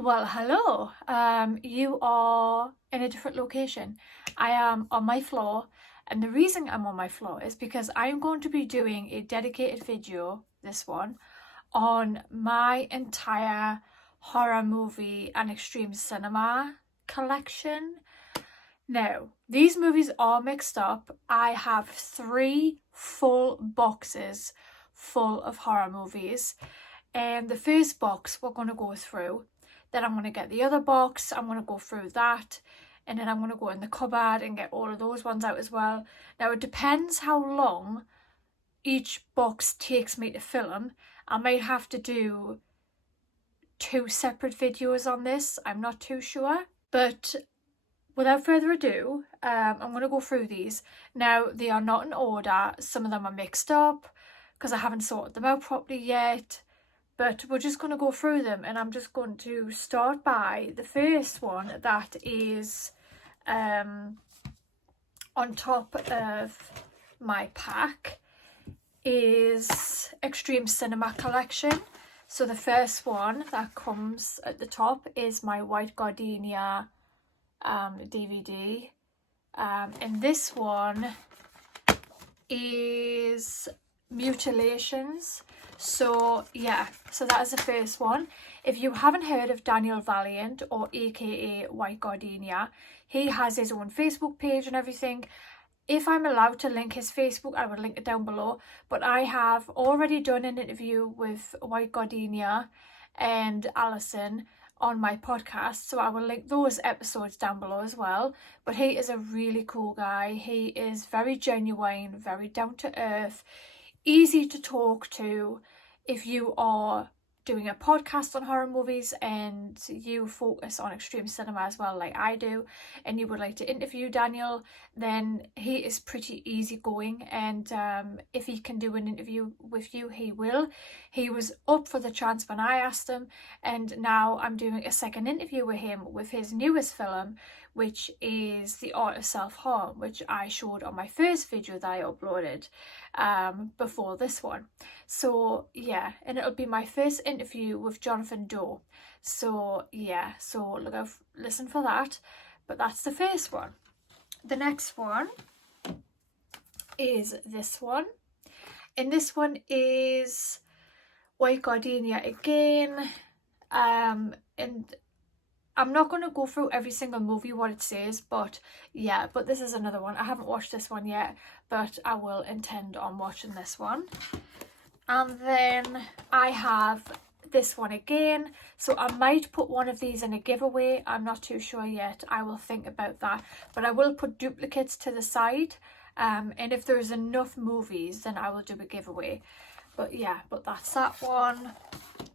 Well, hello. You are in a different location. I am on my floor, and the reason I'm on my floor is because I'm going to be doing a dedicated video, this one, on my entire horror movie and extreme cinema collection. Now, these movies are mixed up. I have three full boxes full of horror movies. And the first box we're going to go through, then I'm going to get the other box, I'm going to go through that, and then I'm going to go in the cupboard and get all of those ones out as well. Now it depends how long each box takes me to film. I might have to do two separate videos on this, I'm not too sure. But without further ado, I'm going to go through these. Now, they are not in order. Some of them are mixed up because I haven't sorted them out properly yet. But we're just going to go through them, and I'm just going to start by the first one that is on top of my pack is Extreme Cinema Collection. So the first one that comes at the top is my White Gardenia DVD, and this one is Mutilations. So yeah, so that is the first one. If you haven't heard of Daniel Valiant, or aka White Gardenia, he has his own Facebook page and everything. If I'm allowed to link his Facebook, I will link it down below. But I have already done an interview with White Gardenia and Alison on my podcast, so I will link those episodes down below as well. But he is a really cool guy. He is very genuine, very down to earth, easy to talk to. If you are doing a podcast on horror movies and you focus on extreme cinema as well, like I do, and you would like to interview Daniel, then he is pretty easygoing, and if he can do an interview with you, he will. He was up for the chance when I asked him, and now I'm doing a second interview with him with his newest film, which is The Art of Self-Harm, which I showed on my first video that I uploaded before this one. So yeah, and it'll be my first interview with Jonathan Doe. So yeah, so look out, listen for that. But that's the first one. The next one is this one, and this one is White Gardenia again. And I'm not going to go through every single movie what it says, but yeah, but this is another one. I haven't watched this one yet, but I will intend on watching this one. And then I have this one again, so I might put one of these in a giveaway. I'm not too sure yet. I will think about that, but I will put duplicates to the side, and if there's enough movies, then I will do a giveaway. But yeah, but that's that one.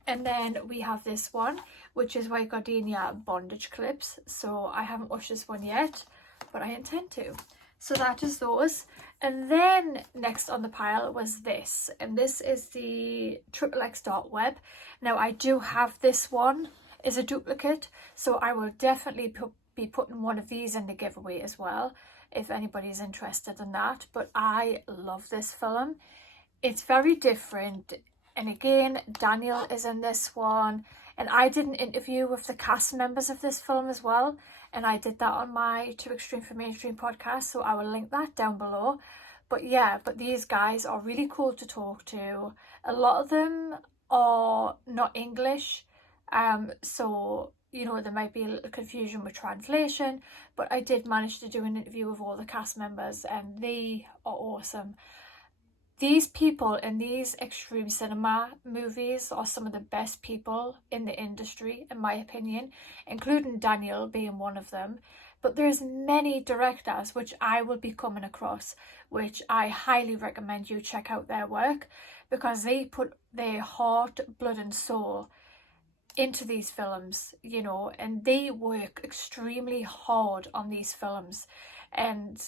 And then we have this one, which is White Gardenia Bondage Clips. So I haven't watched this one yet, but I intend to. So that is those. And then next on the pile was this. And this is the XXX Dark Web. Now I do have this one as a duplicate, so I will definitely be putting one of these in the giveaway as well, if anybody's interested in that. But I love this film. It's very different. And again, Daniel is in this one. And I did an interview with the cast members of this film as well. And I did that on my Too Extreme for Mainstream podcast. So I will link that down below. But yeah, but these guys are really cool to talk to. A lot of them are not English. So, you know, there might be a little confusion with translation. But I did manage to do an interview with all the cast members, and they are awesome. These people in these extreme cinema movies are some of the best people in the industry, in my opinion, including Daniel being one of them. But there's many directors which I will be coming across, which I highly recommend you check out their work, because they put their heart, blood and soul into these films, you know, and they work extremely hard on these films. And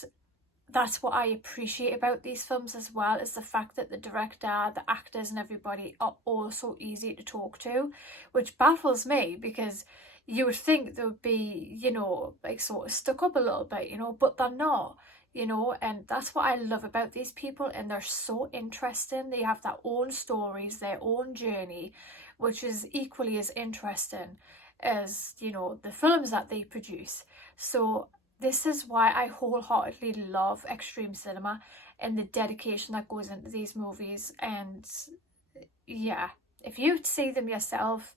that's what I appreciate about these films as well, is the fact that the director, the actors and everybody are all so easy to talk to, which baffles me, because you would think they would be, you know, like sort of stuck up a little bit, you know, but they're not, you know. And that's what I love about these people, and they're so interesting. They have their own stories, their own journey, which is equally as interesting. as, you know, the films that they produce. So this is why I wholeheartedly love extreme cinema and the dedication that goes into these movies. And yeah, if you see them yourself,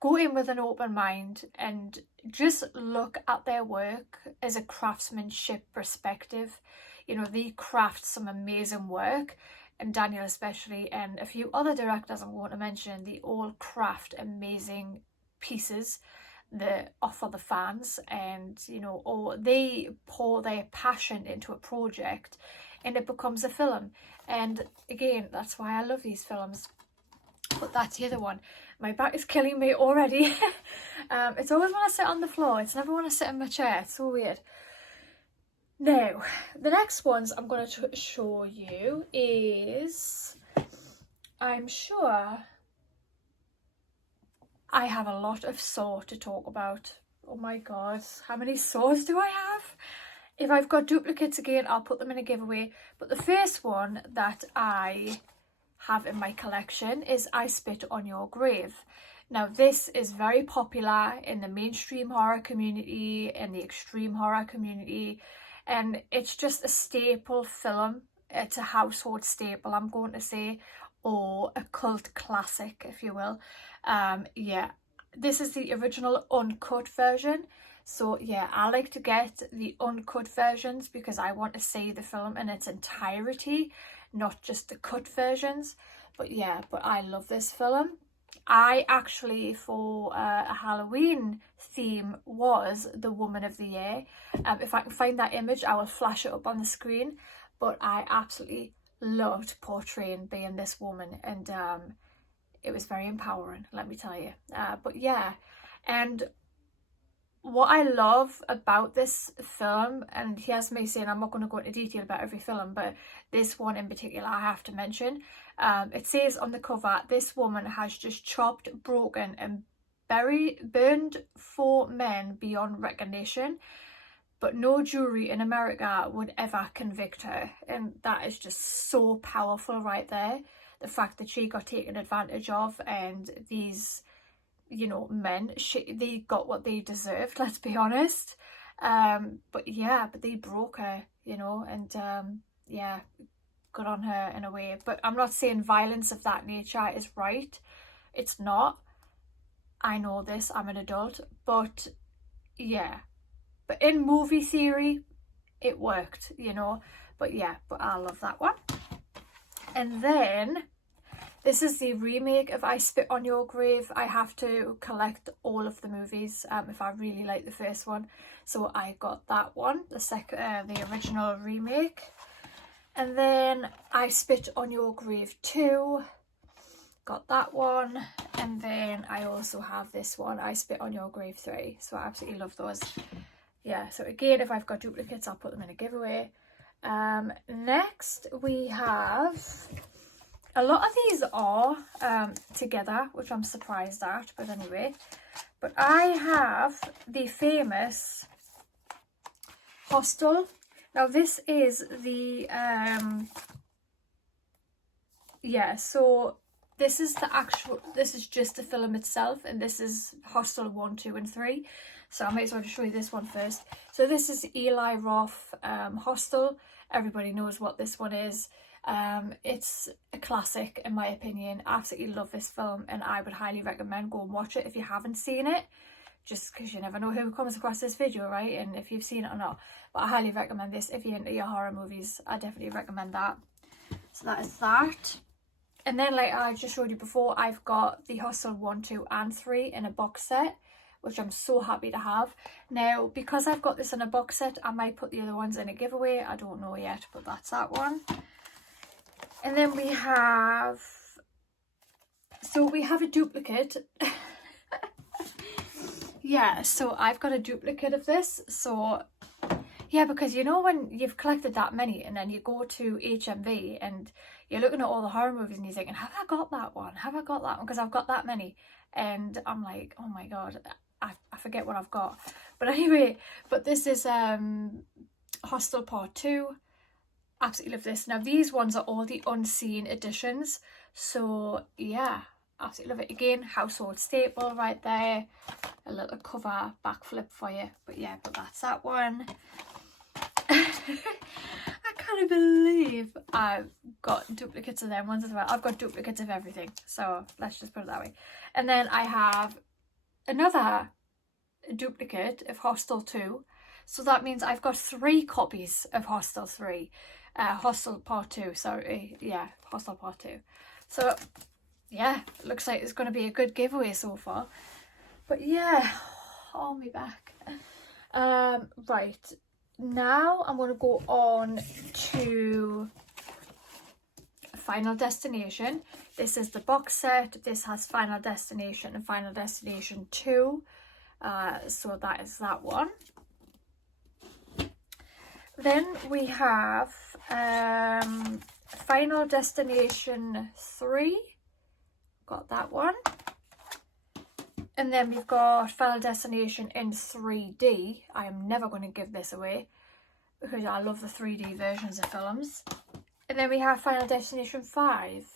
go in with an open mind and just look at their work as a craftsmanship perspective. You know, they craft some amazing work, and Daniel especially, and a few other directors I'm going to mention, they all craft amazing pieces that offer the fans, and, you know, or they pour their passion into a project and it becomes a film. And again, that's why I love these films. But that's the other one. My back is killing me already. It's always when I sit on the floor. It's never when I sit in my chair. It's so weird. Now, the next ones I'm going to show you is, I'm sure I have a lot of Saw to talk about. Oh my god, how many Saws do I have? If I've got duplicates again, I'll put them in a giveaway. But the first one that I have in my collection is I Spit on Your Grave. Now, this is very popular in the mainstream horror community and the extreme horror community, and it's just a staple film. It's a household staple, I'm going to say, or a cult classic, if you will. Yeah, this is the original uncut version. So yeah, I like to get the uncut versions because I want to see the film in its entirety, not just the cut versions. But yeah, but I love this film. I actually, for a Halloween theme, was the Woman of the Year. If I can find that image, I will flash it up on the screen. But I absolutely loved portraying being this woman, and it was very empowering, let me tell you. But yeah, and what I love about this film, and here's me saying I'm not going to go into detail about every film, but this one in particular I have to mention. It says on the cover, this woman has just chopped, broken and burned 4 men beyond recognition, but no jury in America would ever convict her. And that is just so powerful right there. The fact that she got taken advantage of, and these, you know, men, they got what they deserved, let's be honest. But yeah, but they broke her, you know, and yeah, good on her in a way. But I'm not saying violence of that nature is right. It's not. I know this, I'm an adult, but yeah. But in movie theory, it worked, you know. But yeah, but I love that one. And then this is the remake of I Spit on Your Grave. I have to collect all of the movies if I really like the first one. So I got that one, the original remake. And then I Spit on Your Grave 2. Got that one. And then I also have this one, I Spit on Your Grave 3. So I absolutely love those. Yeah, so again, if I've got duplicates, I'll put them in a giveaway. Next we have, a lot of these are together, which I'm surprised at, but anyway. But I have the famous Hostel. Now this is the, yeah, so this is the actual, this is just the film itself, and this is Hostel 1, 2 and 3. So I might as well just show you this one first. So this is Eli Roth Hostel. Everybody knows what this one is. It's a classic in my opinion. I absolutely love this film, and I would highly recommend go and watch it if you haven't seen it, just because you never know who comes across this video, right? And if you've seen it or not. But I highly recommend this if you're into your horror movies. I definitely recommend that. So that is that. And then, like I just showed you before, I've got the Hostel 1, 2 and 3 in a box set, which I'm so happy to have. Now, because I've got this in a box set, I might put the other ones in a giveaway. I don't know yet, but that's that one. And then we have, so we have a duplicate. Yeah, so I've got a duplicate of this. So yeah, because you know when you've collected that many and then you go to HMV and you're looking at all the horror movies and you're thinking, have I got that one? Have I got that one? Because I've got that many. And I'm like, oh my God, I forget what I've got. But anyway, but this is Hostel Part 2. Absolutely love this. Now these ones are all the unseen editions. So yeah, absolutely love it. Again, household staple right there. a little cover backflip for you. But yeah, but that's that one. I can't believe I've got duplicates of them ones as well. I've got duplicates of everything, so let's just put it that way. And then I have another duplicate of Hostel 2, so that means I've got 3 copies of Hostel 3. Hostel Part 2, sorry. Yeah, Hostel Part 2. So yeah, looks like it's going to be a good giveaway so far. But yeah, oh, me back. Right, now I'm going to go on to Final Destination. This is the box set. This has Final Destination and Final Destination 2. So that is that one. Then we have Final Destination 3. Got that one. And then we've got Final Destination in 3D. I am never going to give this away because I love the 3D versions of films. And then we have Final Destination 5.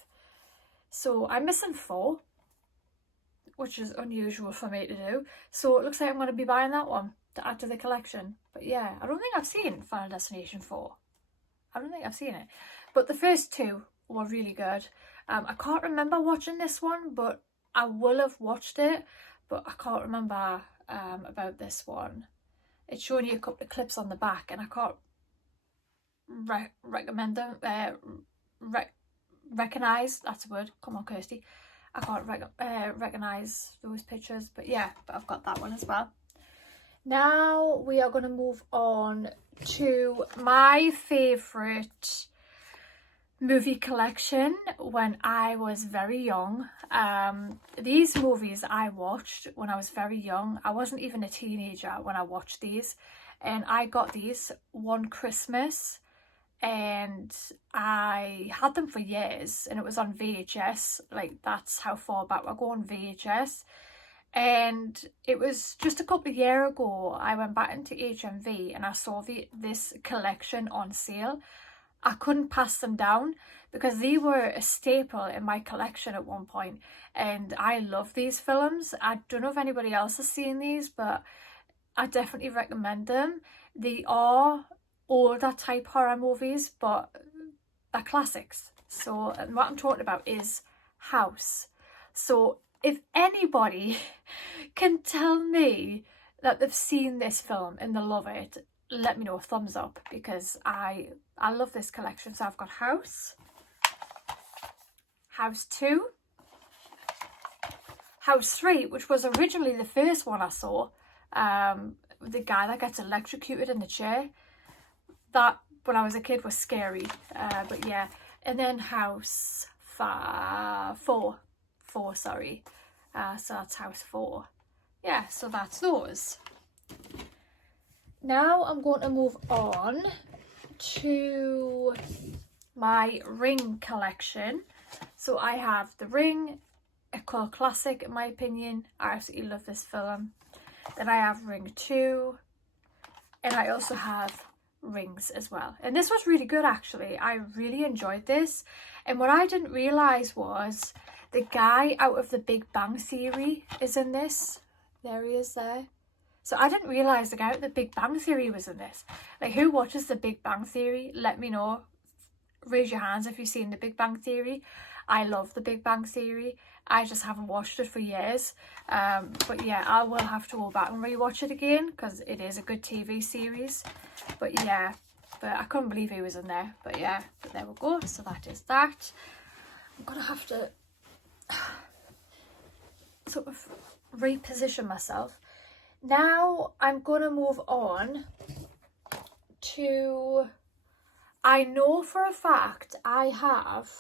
So I'm missing 4, which is unusual for me to do. So it looks like I'm going to be buying that one to add to the collection. But yeah, I don't think I've seen Final Destination 4. I don't think I've seen it. But the first 2 were really good. I can't remember watching this one, but I will have watched it. But I can't remember about this one. It's showing you a couple of clips on the back, and I can't recommend them. Recognise, that's a word. Come on, Kirsty. I can't recognise those pictures. But yeah, but I've got that one as well. Now we are going to move on to my favourite movie collection when I was very young. These movies I watched when I was very young. I wasn't even a teenager when I watched these, and I got these one Christmas, and I had them for years, and it was on VHS. Like, that's how far back I go on VHS. And it was just a couple of years ago I went back into HMV and I saw this collection on sale. I couldn't pass them down because they were a staple in my collection at one point, and I love these films. I don't know if anybody else has seen these, but I definitely recommend them. They are older type horror movies, but they're classics. So what I'm talking about is House. So if anybody can tell me that they've seen this film and they love it, let me know, thumbs up, because I love this collection. So I've got House, House 2, House 3, which was originally the first one I saw, the guy that gets electrocuted in the chair. That, when I was a kid, was scary, but yeah. And then House 4, sorry. So that's House 4. Yeah, so that's those. Now I'm going to move on to my Ring collection. So I have The Ring, a cult classic in my opinion. I absolutely love this film. Then I have Ring 2, and I also have Rings as well. And this was really good, actually. I really enjoyed this. And what I didn't realise was the guy out of The Big Bang Theory is in this. There he is there. So I didn't realise the guy out of The Big Bang Theory was in this. Like, who watches The Big Bang Theory? Let me know. Raise your hands if you've seen The Big Bang Theory. I love The Big Bang Theory. I just haven't watched it for years. But yeah, I will have to go back and rewatch it again because it is a good TV series. But yeah, but I couldn't believe he was in there. But yeah, but there we go. So that is that. I'm going to have to sort of reposition myself. Now I'm going to move on to... I know for a fact I have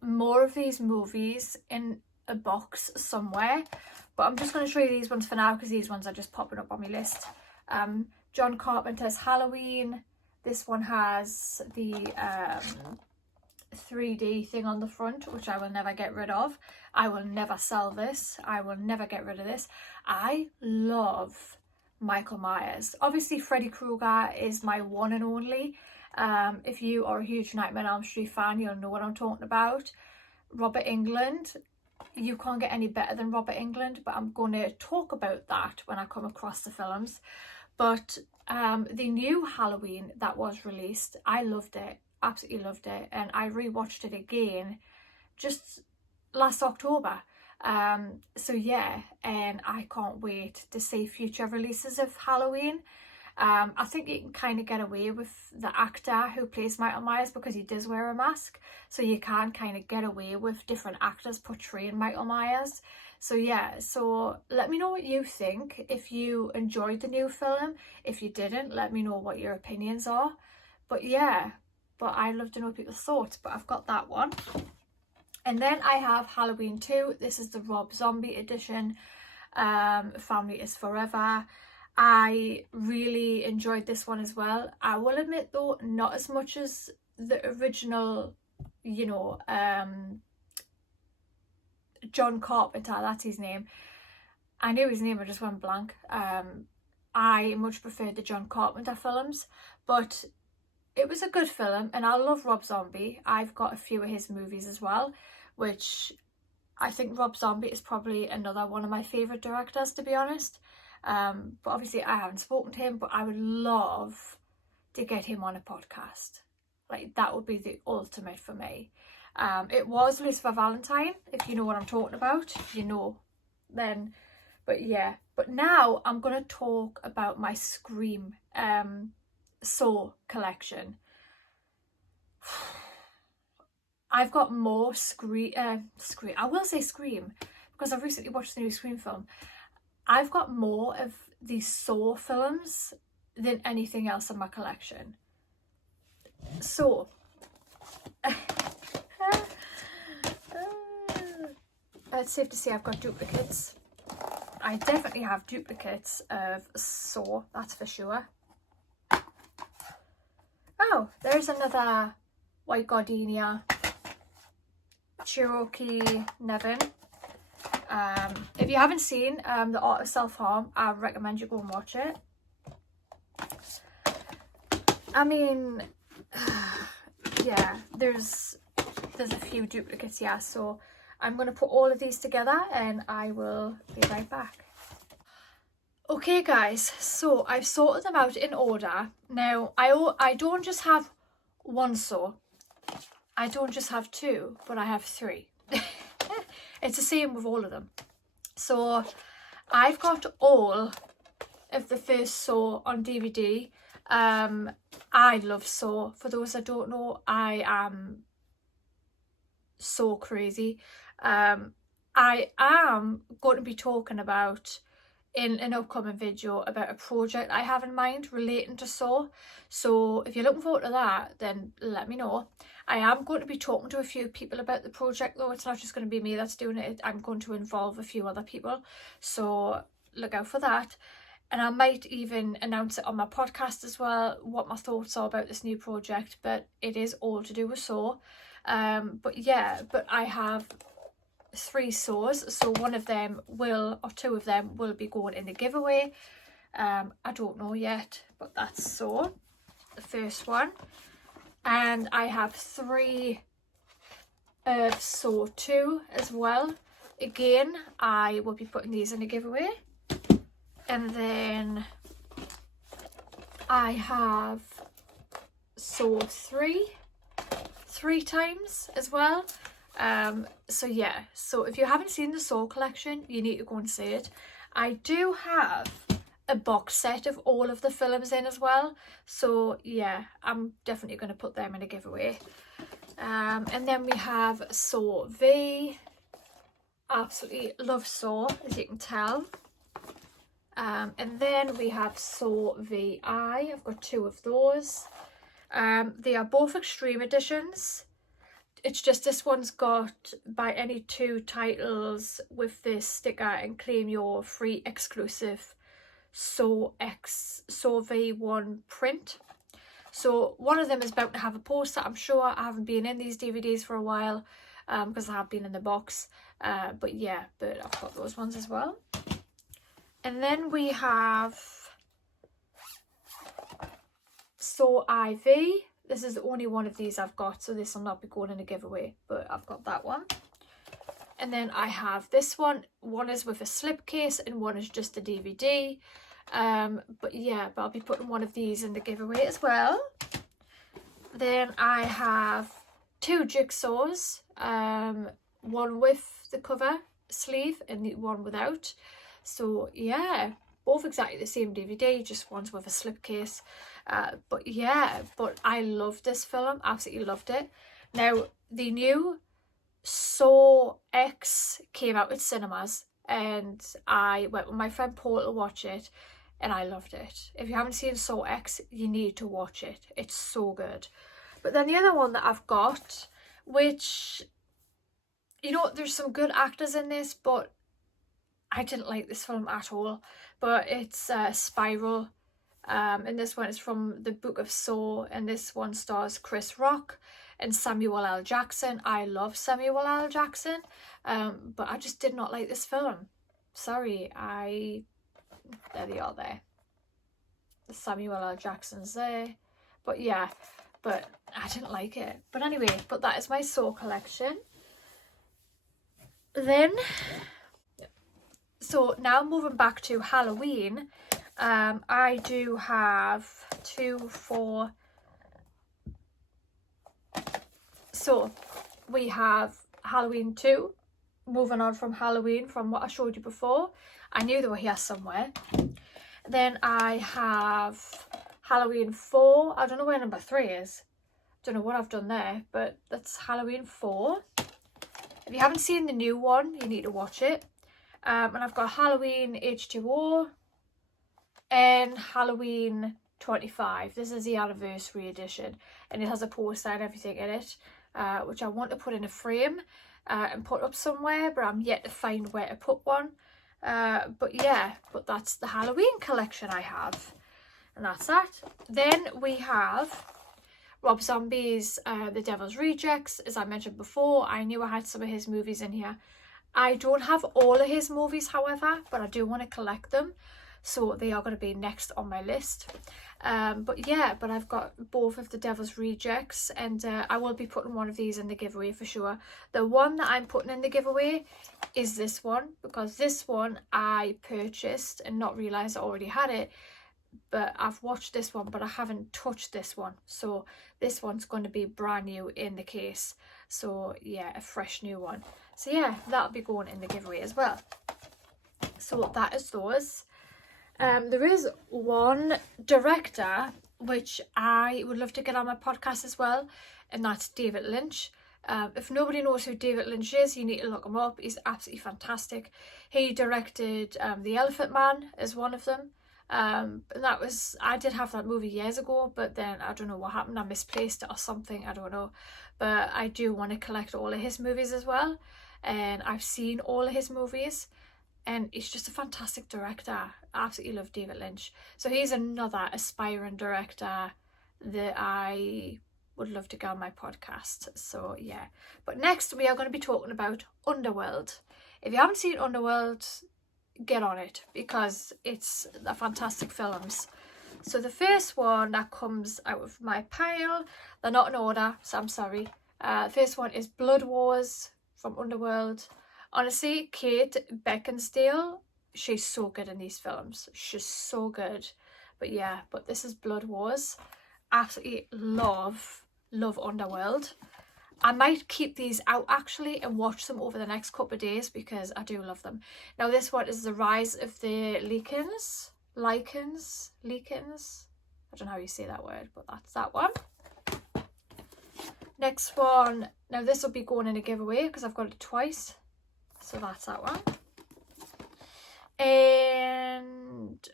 more of these movies in a box somewhere, but I'm just going to show you these ones for now because these ones are just popping up on my list. John Carpenter's Halloween. This one has the 3D thing on the front, which I will never get rid of. I will never sell this. I will never get rid of this. I love Michael Myers. Obviously Freddy Krueger is my one and only. If you are a huge Nightmare on Elm Street fan, you'll know what I'm talking about. Robert Englund, you can't get any better than Robert Englund, but I'm going to talk about that when I come across the films. But the new Halloween that was released, I loved it, absolutely loved it, and I rewatched it again just last October. So yeah, and I can't wait to see future releases of Halloween. I think you can kind of get away with the actor who plays Michael Myers because he does wear a mask, so you can kind of get away with different actors portraying Michael Myers. So yeah, so let me know what you think. If you enjoyed the new film, if you didn't, let me know what your opinions are. But yeah, but I'd love to know people's thoughts. But I've got that one. And then I have Halloween 2. This is the Rob Zombie edition. Family is Forever. I really enjoyed this one as well. I will admit though, not as much as the original, you know, John Carpenter, that's his name. I knew his name, I just went blank. I much preferred the John Carpenter films, but it was a good film, and I love Rob Zombie. I've got a few of his movies as well, which I think Rob Zombie is probably another one of my favourite directors, to be honest. But obviously I haven't spoken to him, but I would love to get him on a podcast. Like, that would be the ultimate for me. It was Lucifer Valentine, if you know what I'm talking about. If you know, then. But yeah, but now I'm going to talk about my Scream Saw collection. I've got more Scream, I will say Scream, because I've recently watched the new Scream film. I've got more of these Saw films than anything else in my collection. So, it's safe to say I've got duplicates. I definitely have duplicates of Saw, that's for sure. Oh, there's another White Gardenia Cherokee Nevin. If you haven't seen The Art of Self-Harm, I recommend you go and watch it. I mean, yeah, there's a few duplicates here, so I'm going to put all of these together and I will be right back. Okay guys, so I've sorted them out in order. Now, I don't just have one Saw, I don't just have two, but I have three. It's the same with all of them. So I've got all of the first Saw on DVD. I love Saw. For those that don't know, I am so crazy. I am going to be talking about in an upcoming video about a project I have in mind relating to Saw. So if you're looking forward to that, then let me know. I am going to be talking to a few people about the project though. It's not just going to be me that's doing it. I'm going to involve a few other people. So look out for that. And I might even announce it on my podcast as well, what my thoughts are about this new project. But it is all to do with Saw. But yeah, but I have 3 Saws, so one of them will, or 2 of them will be going in the giveaway. I don't know yet, but that's Saw, the first one. And I have 3 of Saw 2 as well. Again, I will be putting these in a giveaway. And then I have Saw 3 times as well. So yeah, so if you haven't seen the Saw collection, you need to go and see it. I do have a box set of all of the films in as well, so yeah, I'm definitely going to put them in a giveaway. And then we have Saw V. Absolutely love Saw, as you can tell. And then we have Saw VI. I've got 2 of those. They are both extreme editions. It's just this one's got buy any 2 titles with this sticker and claim your free exclusive Saw V1 print. So one of them is about to have a poster. I'm sure I haven't been in these DVDs for a while because I have been in the box. But yeah, but I've got those ones as well. And then we have Saw IV. This is the only one of these I've got, so this will not be going in a giveaway, but I've got that one. And then I have this one. One is with a slipcase and one is just a DVD. But yeah, but I'll be putting one of these in the giveaway as well. Then I have 2 jigsaws, one with the cover sleeve and the one without. So yeah, both exactly the same DVD, just one's with a slipcase. But yeah, but I loved this film, absolutely loved it. Now, the new Saw X came out at cinemas and I went with my friend Paul to watch it and I loved it. If you haven't seen Saw X, you need to watch it. It's so good. But then the other one that I've got, which, you know, there's some good actors in this, but I didn't like this film at all. But it's Spiral. And this one is from the Book of Saw, and this one stars Chris Rock and Samuel L. Jackson. I love Samuel L. Jackson, but I just did not like this film. Sorry, there they are there. The Samuel L. Jackson's there. But yeah, but I didn't like it. But anyway, but that is my Saw collection. Then, so now moving back to Halloween, I do have 2, 4. So we have Halloween 2, moving on from Halloween, from what I showed you before. I knew they were here somewhere. Then I have Halloween 4. I don't know where number 3 is. Don't know what I've done there, but that's Halloween 4. If you haven't seen the new one, you need to watch it. And I've got Halloween H2O and Halloween 25. This is the anniversary edition, and it has a poster and everything in it, which I want to put in a frame and put up somewhere, but I'm yet to find where to put one. But yeah, but that's the Halloween collection I have, and that's that. Then we have Rob Zombie's The Devil's Rejects. As I mentioned before, I knew I had some of his movies in here. I don't have all of his movies, however, but I do want to collect them, so they are going to be next on my list. But yeah, but I've got both of The Devil's Rejects, and I will be putting one of these in the giveaway for sure. The one that I'm putting in the giveaway is this one, because this one I purchased and not realised I already had it. But I've watched this one, but I haven't touched this one. So this one's going to be brand new in the case. So yeah, a fresh new one. So yeah, that'll be going in the giveaway as well. So that is those. There is one director which I would love to get on my podcast as well, and that's David Lynch. If nobody knows who David Lynch is, you need to look him up. He's absolutely fantastic. He directed The Elephant Man as one of them. And that was, I did have that movie years ago, but then I don't know what happened, I misplaced it or something, I don't know. But I do want to collect all of his movies as well, and I've seen all of his movies, and he's just a fantastic director. I absolutely love David Lynch. So he's another aspiring director that I would love to get on my podcast. So yeah, but next we are going to be talking about Underworld. If you haven't seen Underworld, get on it, because it's a fantastic films. So the first one that comes out of my pile, they're not in order, so I'm sorry. The first one is Blood Wars from Underworld. Honestly, Kate Beckinsale, she's so good in these films. She's so good. But yeah, but this is Blood Wars. Absolutely love Underworld. I might keep these out actually and watch them over the next couple of days, because I do love them. Now this one is The Rise of the Lycans. I don't know how you say that word, but that's that one. Next one, now this will be going in a giveaway because I've got it twice. So that's that one. And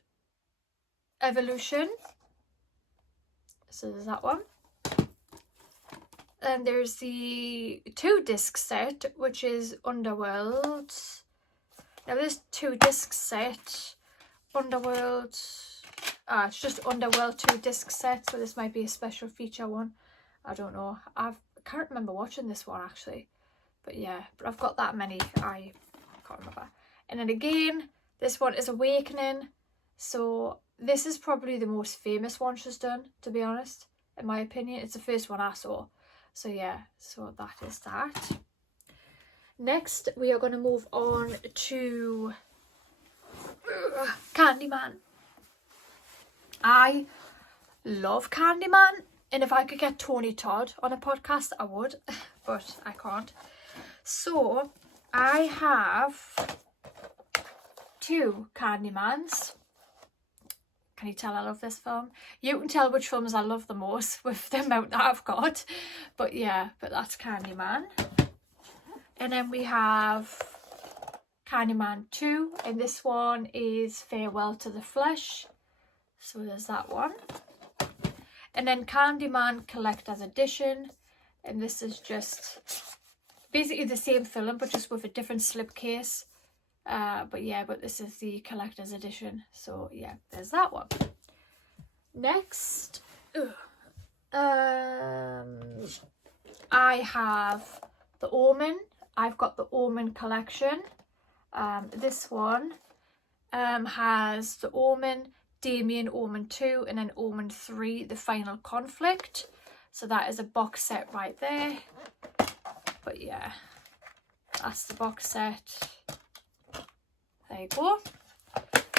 Evolution. So there's that one. And there's the 2-disc set, which is Underworld. Now this 2-disc set, Underworld, it's just Underworld 2-disc set, so this might be a special feature one. I don't know. I can't remember watching this one actually. But yeah, but I've got that many, I can't remember. And then again, this one is Awakening. So this is probably the most famous one she's done, to be honest, in my opinion. It's the first one I saw. So yeah, so that is that. Next, we are going to move on to Candyman. I love Candyman, and if I could get Tony Todd on a podcast, I would, but I can't. So, I have 2 Candymans. Can you tell I love this film? You can tell which films I love the most with the amount that I've got. But yeah, but that's Candyman. And then we have Candyman 2, and this one is Farewell to the Flesh. So there's that one. And then Candyman Collector's Edition, and this is just basically the same film but just with a different slipcase. But yeah, but this is the Collector's Edition. So yeah, there's that one. Next, I have The Omen. I've got the Omen collection. This one has The Omen, Damien, Omen 2, and then Omen 3, The Final Conflict. So that is a box set right there. But yeah, that's the box set. There you go.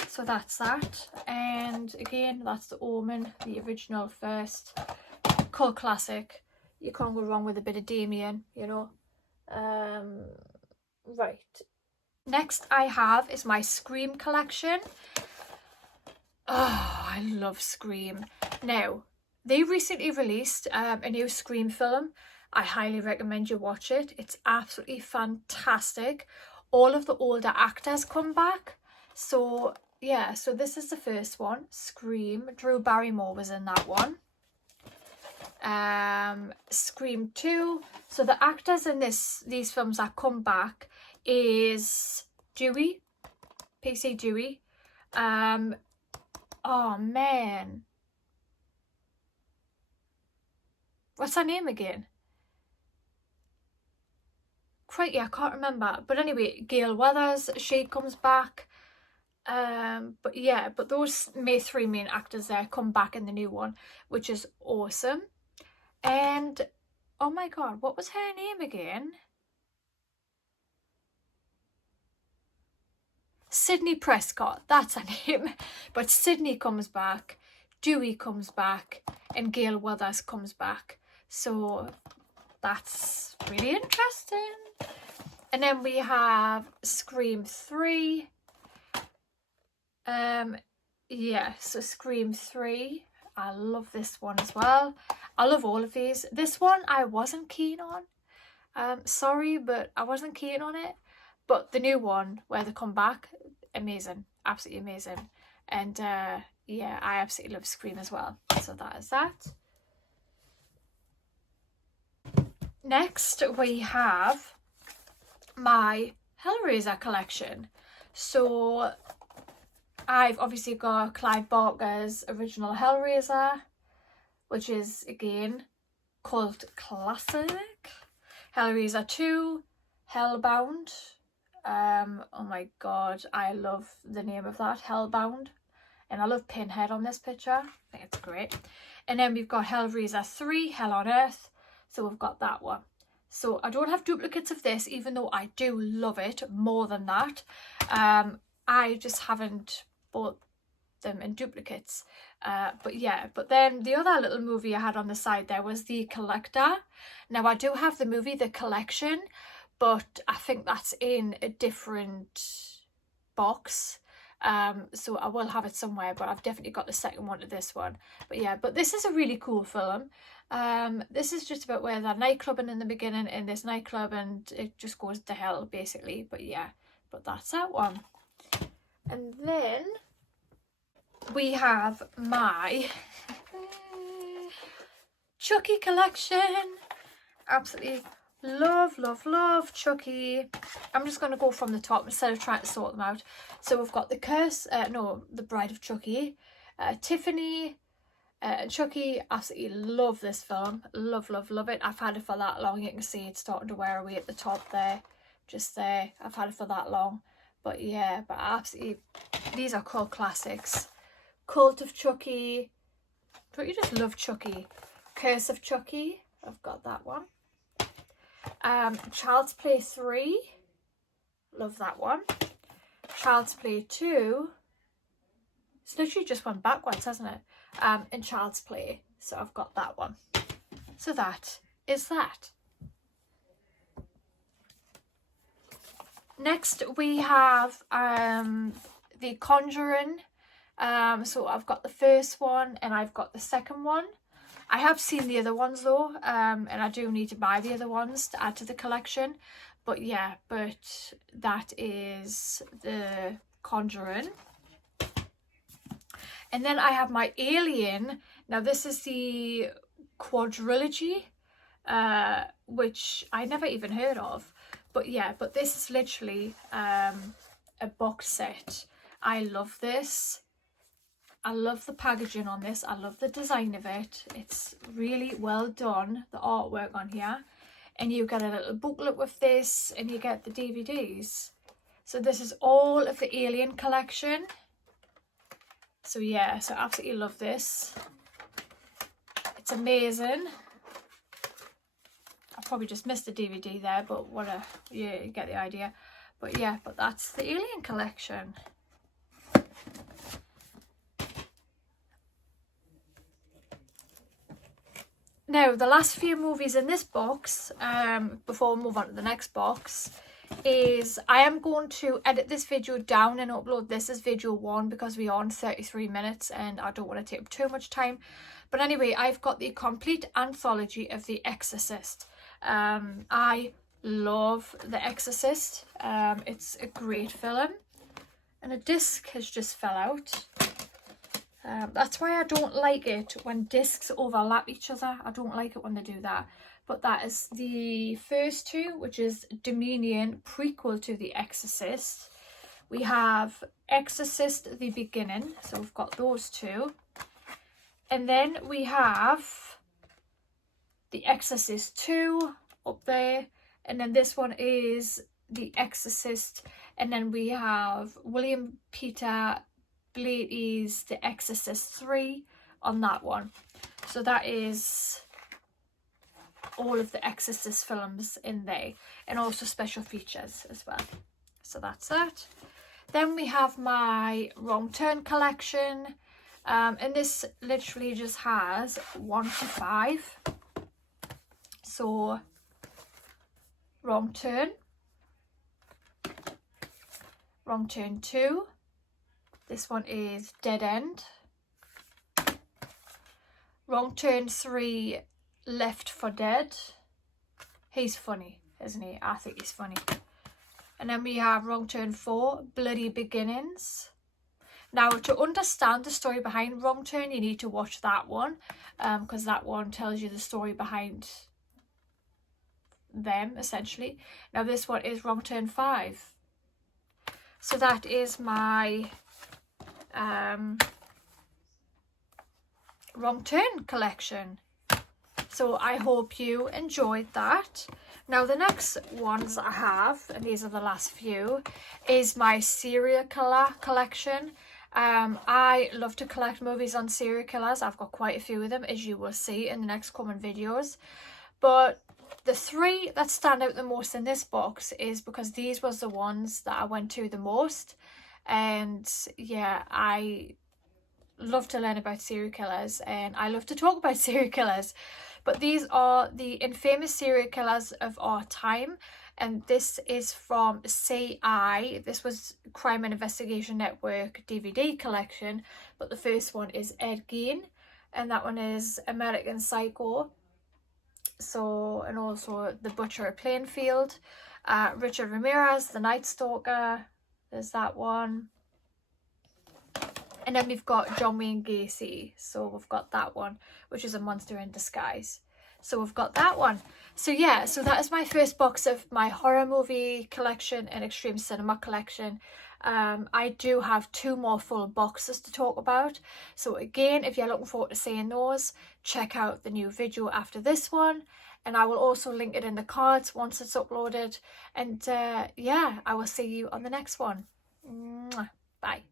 So that's that. And again, that's The Omen, the original first cult classic. You can't go wrong with a bit of Damien, you know. Right. Next I have is my Scream collection. Oh, I love Scream. Now, they recently released a new Scream film. I highly recommend you watch it. It's absolutely fantastic. All of the older actors come back. So, yeah, so this is the first one, Scream. Drew Barrymore was in that one. Scream 2. So the actors in these films that come back is Dewey, PC Dewey. Oh man, what's her name again? Crikey, I can't remember. But anyway, Gail Weathers, she comes back. But yeah, but those 3 main actors there come back in the new one, which is awesome. And oh my god, what was her name again? Sidney Prescott, that's her name. But Sidney comes back, Dewey comes back, and Gail Weathers comes back. So that's really interesting. And then we have Scream 3. Yeah, so Scream 3. I love this one as well. I love all of these. This one I wasn't keen on. Sorry, but I wasn't keen on it. But the new one, where they come back, amazing. Absolutely amazing. And yeah, I absolutely love Scream as well. So that is that. Next, we have my Hellraiser collection. So I've obviously got Clive Barker's original Hellraiser, which is again cult classic. Hellraiser 2, Hellbound. Oh my god, I love the name of that, Hellbound. And I love Pinhead on this picture. I think it's great. And then we've got Hellraiser 3, Hell on Earth. So we've got that one. So I don't have duplicates of this, even though I do love it more than that. I just haven't bought them in duplicates. But yeah, but then the other little movie I had on the side there was The Collector. Now I do have the movie The Collection, but I think that's in a different box. So I will have it somewhere, but I've definitely got the second one to this one. But yeah, but this is a really cool film. This is just about where they're nightclubbing in the beginning in this nightclub, and it just goes to hell basically. But yeah, but that's that one. And then we have my Chucky collection. Absolutely love Chucky. I'm just going to go from the top instead of trying to sort them out. So we've got The Bride of Chucky, Tiffany, Chucky. Absolutely love this film. Love it. I've had it for that long. You can see it's starting to wear away at the top there. Just there. I've had it for that long. But yeah, but absolutely, these are cult classics. Cult of Chucky. Don't you just love Chucky? Curse of Chucky. I've got that one. Child's Play 3, love that one. Child's Play 2, it's literally just went backwards, hasn't it? And Child's Play, so I've got that one. So that is that. Next we have The Conjuring. So I've got the first one and I've got the second one. I have seen the other ones though, and I do need to buy the other ones to add to the collection. But yeah, but that is The Conjuring. And then I have my Alien. Now this is the quadrilogy, which I never even heard of. But yeah, but this is literally a box set. I love this. I love the packaging on this. I love the design of it. It's really well done, the artwork on here. And you get a little booklet with this and you get the DVDs. So this is all of the Alien collection. So yeah, so I absolutely love this. It's amazing. I probably just missed the DVD there, but whatever, yeah, you get the idea. But yeah, but that's the Alien collection. Now, the last few movies in this box, before we move on to the next box, is I am going to edit this video down and upload this as video 1 because we are on 33 minutes and I don't want to take up too much time. But anyway, I've got the complete anthology of The Exorcist. I love The Exorcist. It's a great film. And a disc has just fell out. That's why I don't like it when discs overlap each other. I don't like it when they do that. But that is the first two, which is Dominion, prequel to The Exorcist. We have Exorcist The Beginning, so we've got those two. And then we have The Exorcist 2 up there. And then this one is The Exorcist. And then we have William Peter Blatty's The Exorcist 3 on that one. So that is all of the Exorcist films in there, and also special features as well. So that's that. Then we have my Wrong Turn collection, and this literally just has 1 to 5. So Wrong Turn, Wrong Turn 2, this one is Dead End, Wrong Turn 3, Left 4 Dead. He's funny, isn't he? I think he's funny. And then we have Wrong Turn 4, Bloody Beginnings. Now, to understand the story behind Wrong Turn, you need to watch that one, because that one tells you the story behind them, essentially. Now, this one is Wrong Turn 5. So that is my Wrong Turn collection. So I hope you enjoyed that. Now the next ones I have, and these are the last few, is my serial killer collection. I love to collect movies on serial killers. I've got quite a few of them, as you will see in the next coming videos. But the 3 that stand out the most in this box is because these was the ones that I went to the most. And yeah, I love to learn about serial killers and I love to talk about serial killers. But these are the infamous serial killers of our time, and this is from CI. This was Crime and Investigation Network DVD collection, but the first one is Ed Gein, and that one is American Psycho. So, and also The Butcher of Plainfield, Richard Ramirez, The Night Stalker, there's that one. And then we've got John Wayne Gacy, so we've got that one, which is A Monster in Disguise. So we've got that one. So yeah, so that is my first box of my horror movie collection and extreme cinema collection. I do have 2 more full boxes to talk about. So again, if you're looking forward to seeing those, check out the new video after this one. And I will also link it in the cards once it's uploaded. And yeah, I will see you on the next one. Bye.